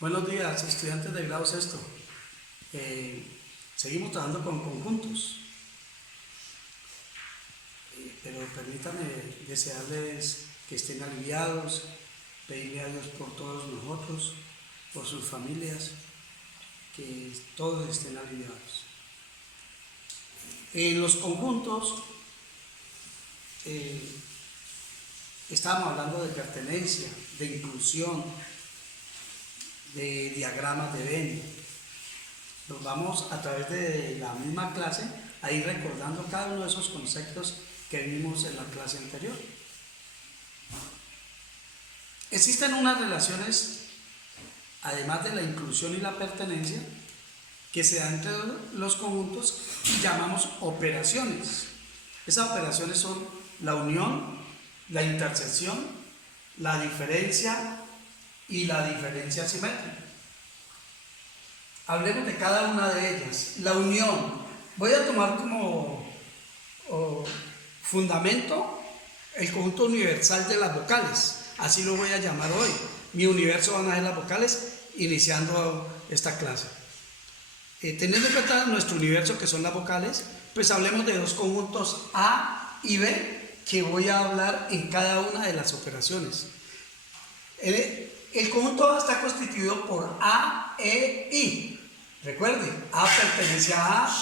Buenos días, estudiantes de grado sexto. Seguimos trabajando con conjuntos, pero permítanme desearles que estén aliviados, pedirle a Dios por todos nosotros, por sus familias, que todos estén aliviados. En los conjuntos estábamos hablando de pertenencia, de inclusión, de diagramas de Venn. Nos vamos a través de la misma clase a ir recordando cada uno de esos conceptos que vimos en la clase anterior. Existen unas relaciones, además de la inclusión y la pertenencia, que se dan entre los conjuntos y llamamos operaciones. Esas operaciones son la unión, la intersección, la diferencia y la diferencia simétrica. Hablemos de cada una de ellas. La unión. Voy a tomar como fundamento el conjunto universal de las vocales. Así lo voy a llamar hoy. Mi universo van a ser las vocales, iniciando esta clase. Teniendo en cuenta nuestro universo, que son las vocales, pues hablemos de dos conjuntos A y B, que voy a hablar en cada una de las operaciones. El conjunto A está constituido por A, E, I. Recuerden, A pertenece a A,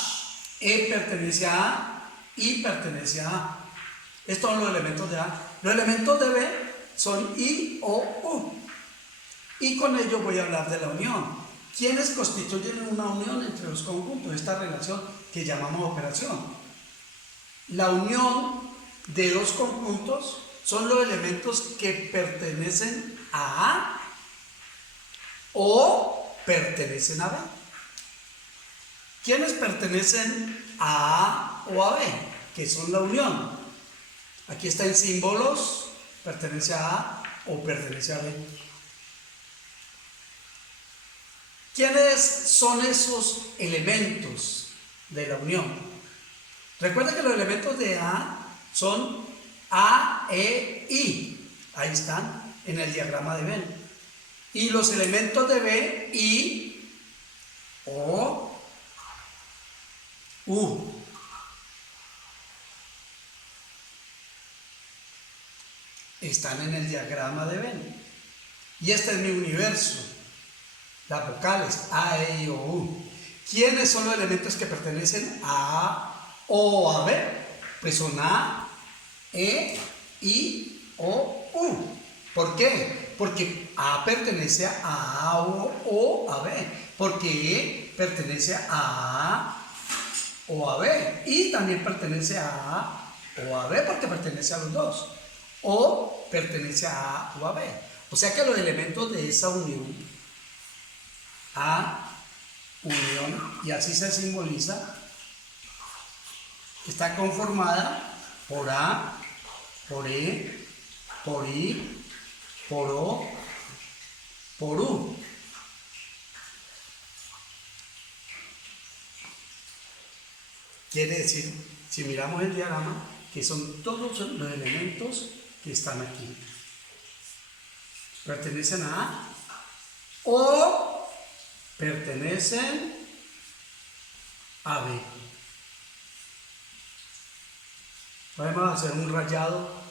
E pertenece a A, I pertenece a A. Estos son los elementos de A. Los elementos de B son I, O, U. Y con ello voy a hablar de la unión. ¿Quiénes constituyen una unión entre los conjuntos? Esta relación que llamamos operación. La unión de dos conjuntos son los elementos que pertenecen a A o pertenecen a B. ¿Quiénes pertenecen a A o a B? Que son la unión. Aquí está en símbolos, pertenece a A o pertenece a B. ¿Quiénes son esos elementos de la unión? Recuerda que los elementos de A son A, E, I. Ahí están en el diagrama de Venn. Y los elementos de B, I, O, U. Están en el diagrama de Venn. Y este es mi universo. Las vocales A, E, I, O, U. ¿Quiénes son los elementos que pertenecen a A o a B? Pues son A, E, I, O, U. ¿Por qué? Porque A pertenece a A o a B. Porque E pertenece a A o a B. Y también pertenece a A o a B porque pertenece a los dos. O pertenece a A o a B. O sea que los elementos de esa unión, A, unión, y así se simboliza, está conformada por A, por E, por I, por O, por U. Quiere decir, si miramos el diagrama, que son todos los elementos que están aquí. Pertenecen a A o pertenecen a B. Podemos hacer un rayado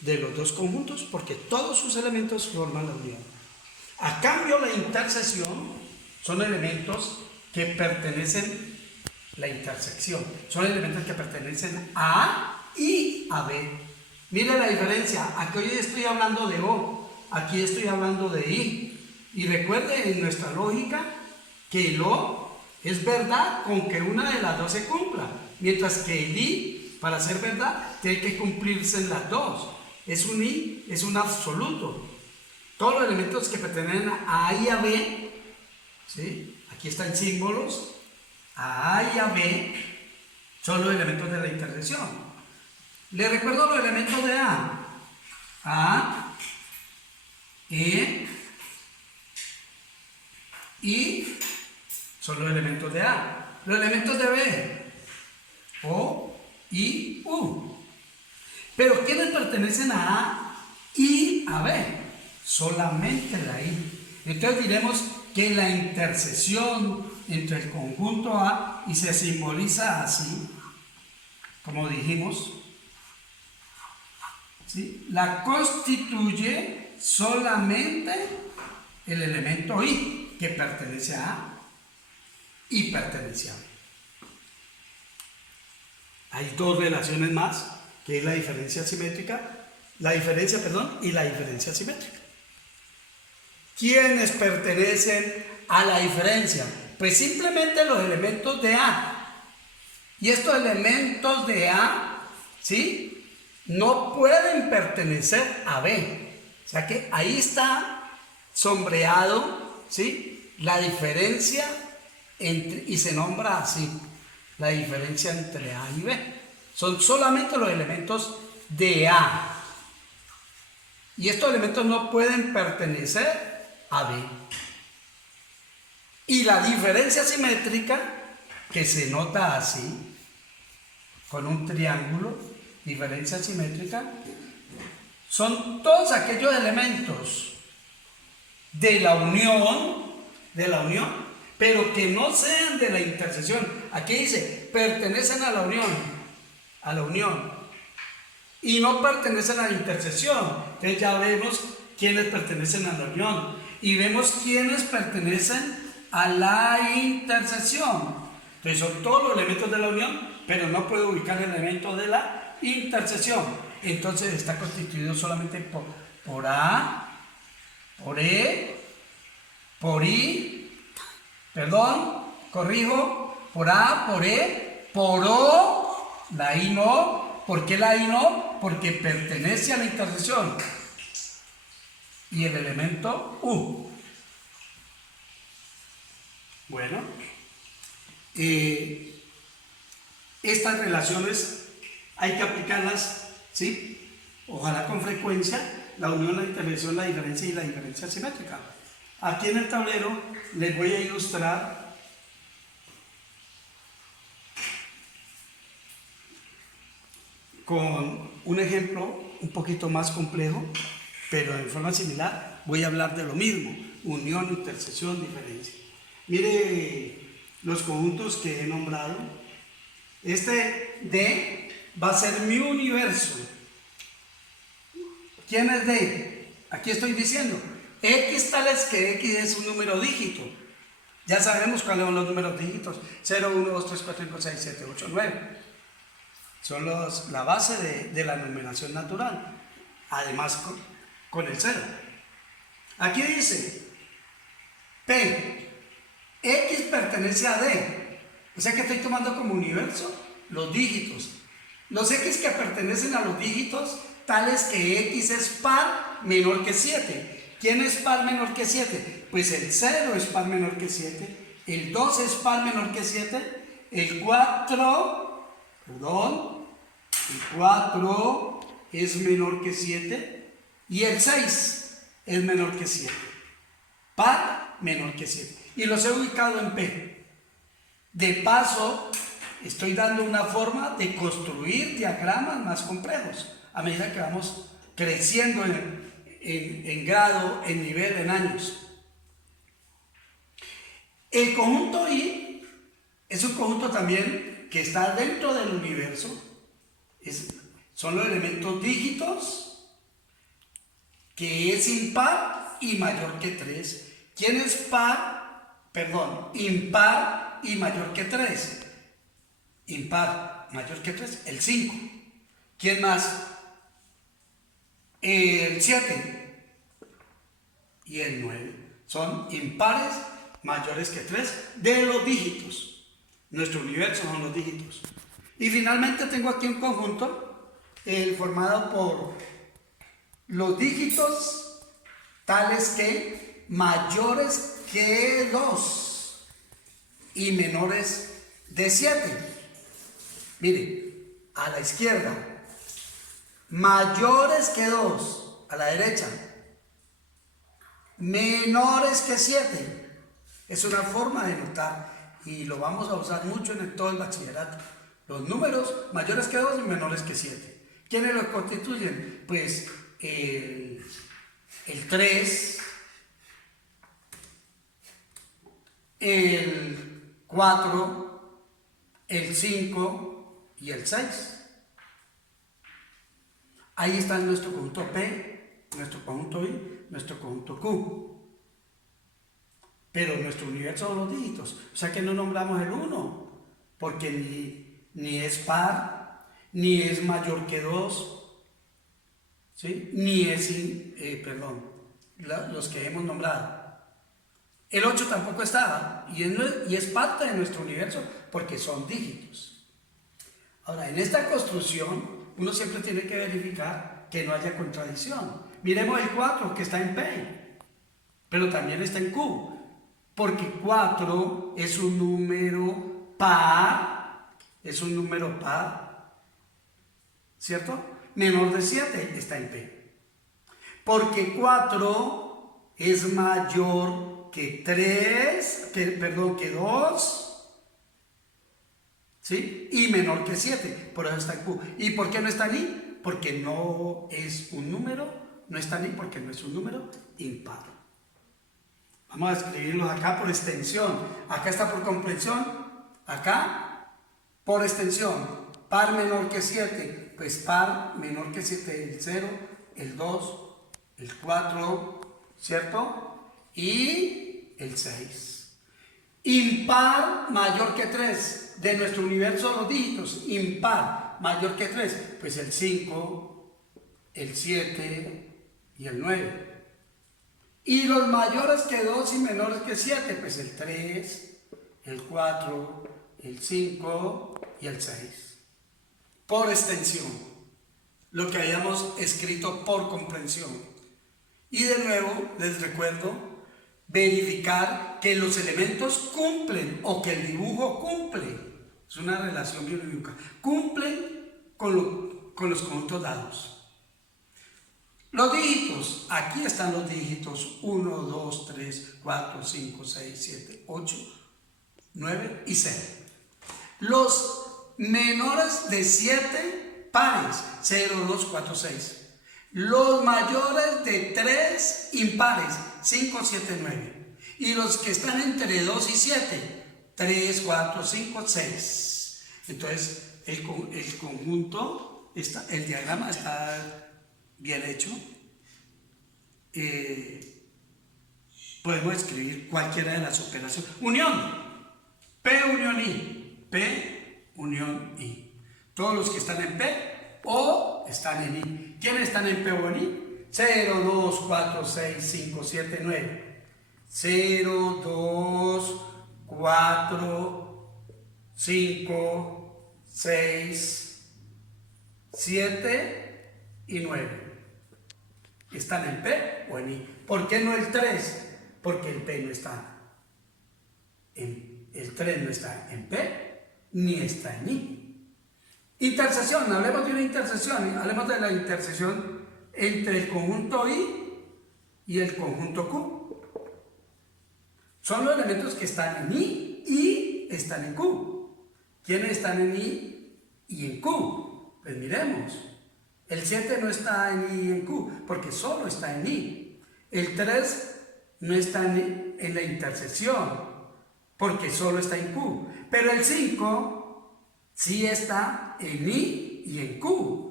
de los dos conjuntos porque todos sus elementos forman la unión. A cambio, la intersección son elementos que pertenecen, la intersección, son elementos que pertenecen a A y a B. Miren la diferencia, aquí hoy estoy hablando de O, aquí estoy hablando de I. Y recuerden en nuestra lógica que el O es verdad con que una de las dos se cumpla, mientras que el I, para ser verdad, tiene que cumplirse en las dos. Es un I, es un absoluto. Todos los elementos que pertenecen a A y a B, ¿sí? Aquí están símbolos, a A y a B, son los elementos de la intersección. Les recuerdo los elementos de A, E, I, son los elementos de A. Los elementos de B, O, I, U. Pero ¿quiénes pertenecen a A y a B? Solamente la I. Entonces diremos que la intersección entre el conjunto A y se simboliza así, como dijimos, ¿sí? La constituye solamente el elemento I, que pertenece a A y pertenece a B. Hay dos relaciones más, que es la diferencia simétrica, y la diferencia simétrica. ¿Quiénes pertenecen a la diferencia? Pues simplemente los elementos de A. Y estos elementos de A, ¿sí?, no pueden pertenecer a B. O sea que ahí está sombreado, ¿sí?, la diferencia entre, y se nombra así, la diferencia entre A y B. Son solamente los elementos de A. Y estos elementos no pueden pertenecer a B. Y la diferencia simétrica, que se nota así, con un triángulo, diferencia simétrica, son todos aquellos elementos de la unión, pero que no sean de la intersección. Aquí dice, pertenecen a la unión, y no pertenecen a la intersección. Entonces ya vemos quiénes pertenecen a la unión, y vemos quiénes pertenecen a la intersección. Entonces son todos los elementos de la unión, pero no puedo ubicar el elemento de la intersección. Entonces está constituido solamente por A, por E, por I, por A, por E, por O, la I no. ¿Por qué la I no? Porque pertenece a la intersección. Y el elemento U. Bueno, estas relaciones hay que aplicarlas, ¿sí? Ojalá con frecuencia, la unión, la intersección, la diferencia y la diferencia simétrica. Aquí en el tablero les voy a ilustrar con un ejemplo un poquito más complejo, pero en forma similar voy a hablar de lo mismo: unión, intersección, diferencia. Mire los conjuntos que he nombrado. Este D va a ser mi universo. ¿Quién es D? Aquí estoy diciendo X tales que X es un número dígito. Ya sabemos cuáles son los números dígitos: 0, 1, 2, 3, 4, 5, 6, 7, 8, 9. Son la base de la numeración natural, además con el 0. Aquí dice P, X pertenece a D, o sea que estoy tomando como universo los dígitos. Los X que pertenecen a los dígitos tales que X es par menor que 7. ¿Quién es par menor que 7? Pues el 0 es par menor que 7, el 2 es par menor que 7, el 4 es menor que 7 y el 6 es menor que 7. Par menor que 7. Y los he ubicado en P. De paso, estoy dando una forma de construir diagramas más complejos a medida que vamos creciendo en grado, en nivel, en años. El conjunto I es un conjunto también que está dentro del universo. Son los elementos dígitos, que es impar y mayor que 3. ¿Quién es impar y mayor que 3? Impar mayor que 3, el 5. ¿Quién más? El 7 y el 9. Son impares mayores que 3 de los dígitos. Nuestro universo son los dígitos. Y finalmente tengo aquí un conjunto formado por los dígitos tales que mayores que 2 y menores de 7. Mire, a la izquierda, mayores que 2, a la derecha, menores que 7. Es una forma de notar y lo vamos a usar mucho en todo el bachillerato. Los números mayores que 2 y menores que 7. ¿Quiénes los constituyen? Pues el 3, el 4, el 5 y el 6. Ahí está nuestro conjunto P, nuestro conjunto I, nuestro conjunto Q. Pero nuestro universo son los dígitos. O sea que no nombramos el 1, porque ni es par, ni es mayor que 2, ¿sí? Ni es, los que hemos nombrado. El 8 tampoco estaba, y es parte de nuestro universo, porque son dígitos. Ahora, en esta construcción, uno siempre tiene que verificar que no haya contradicción. Miremos el 4, que está en P, pero también está en Q, porque 4 es un número par, ¿cierto? Menor de 7 está en P. Porque 4 es mayor que 2, ¿sí? Y menor que 7, por eso está en Q. ¿Y por qué no está en I? Porque no es un número, no está en I porque no es un número impar. Vamos a escribirlos acá por extensión. Acá está por comprensión, acá por extensión. Par menor que 7, pues par menor que 7, el 0, el 2, el 4, ¿cierto? Y el 6. Impar mayor que 3, de nuestro universo los dígitos, impar mayor que 3, pues el 5, el 7 y el 9. Y los mayores que 2 y menores que 7, pues el 3, el 4, el 5 y el 6. Por extensión, lo que habíamos escrito por comprensión. Y de nuevo, les recuerdo, verificar que los elementos cumplen o que el dibujo cumple. Es una relación biológica. Cumplen con los conjuntos dados. Los dígitos, aquí están los dígitos 1, 2, 3, 4, 5, 6, 7, 8, 9 y 0. Los menores de 7 pares, 0, 2, 4, 6. Los mayores de 3 impares, 5, 7, 9. Y los que están entre 2 y 7, 3, 4, 5, 6. Entonces, el conjunto, el diagrama está bien hecho. Podemos escribir cualquiera de las operaciones. Unión. P unión I. P unión I. Todos los que están en P o están en I. ¿Quiénes están en P o en I? 0, 2, 4, 6, 5, 7, 9. 0, 2, 4, 5, 6, 7 y 9. ¿Están en P o en I? ¿Por qué no el 3? Porque el P no está el 3 no está en P ni está en I. Intersección, hablemos de una intersección, hablemos de la intersección entre el conjunto I y el conjunto Q. Son los elementos que están en I y están en Q. ¿Quiénes están en I y en Q? Pues miremos. El 7 no está en I y en Q, porque solo está en I. El 3 no está en la intersección, porque solo está en Q. Pero el 5 sí está en I y en Q.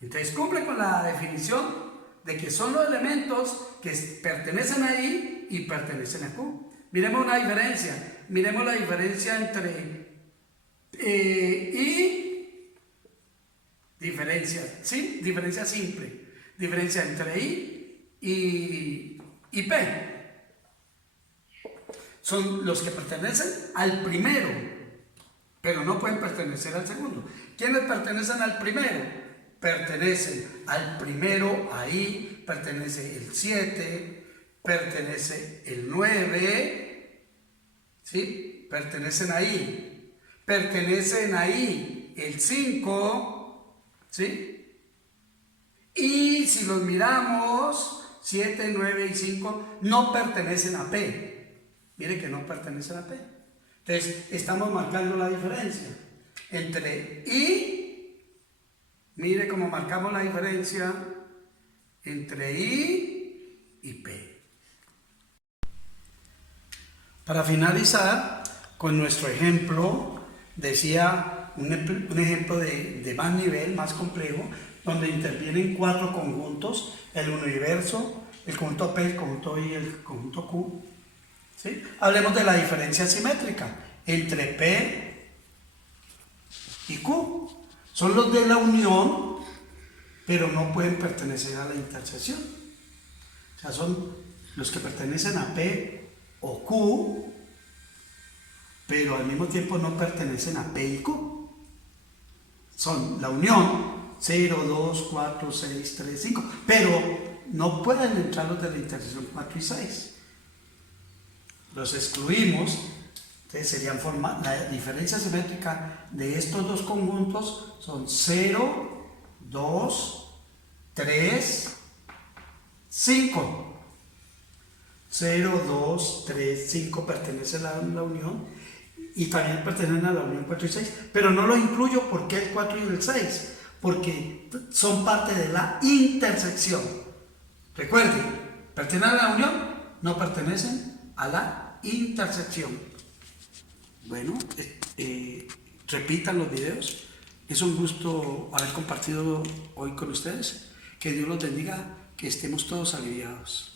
Entonces cumple con la definición de que son los elementos que pertenecen a I y pertenecen a Q. Miremos una diferencia. Miremos la diferencia entre I. ¿Sí? Diferencia simple. Diferencia entre I y P. Son los que pertenecen al primero, pero no pueden pertenecer al segundo. ¿Quiénes pertenecen al primero? Pertenecen al primero, ahí pertenece el 7, pertenece el 9, ¿sí? Pertenecen ahí el 5, ¿sí? Y si los miramos, 7, 9 y 5 no pertenecen a P. Mire que no pertenecen a P. Entonces, estamos marcando la diferencia entre I, mire cómo marcamos la diferencia entre I y P. Para finalizar, con nuestro ejemplo, decía un ejemplo de más nivel, más complejo, donde intervienen 4 conjuntos, el universo, el conjunto P, el conjunto I y el conjunto Q. ¿Sí? Hablemos de la diferencia simétrica entre P y Q. Son los de la unión, pero no pueden pertenecer a la intersección. O sea, son los que pertenecen a P o Q, pero al mismo tiempo no pertenecen a P y Q. Son la unión 0, 2, 4, 6, 3, 5, pero no pueden entrar los de la intersección 4 y 6. Los excluimos, entonces serían la diferencia simétrica de estos dos conjuntos son 0, 2, 3, 5. 0, 2, 3, 5 pertenecen a la unión y también pertenecen a la unión 4 y 6, pero no los incluyo porque el 4 y el 6, porque son parte de la intersección. Recuerden, pertenecen a la unión, no pertenecen a la intersección. Bueno, repitan los videos. Es un gusto haber compartido hoy con ustedes. Que Dios los bendiga, que estemos todos aliviados.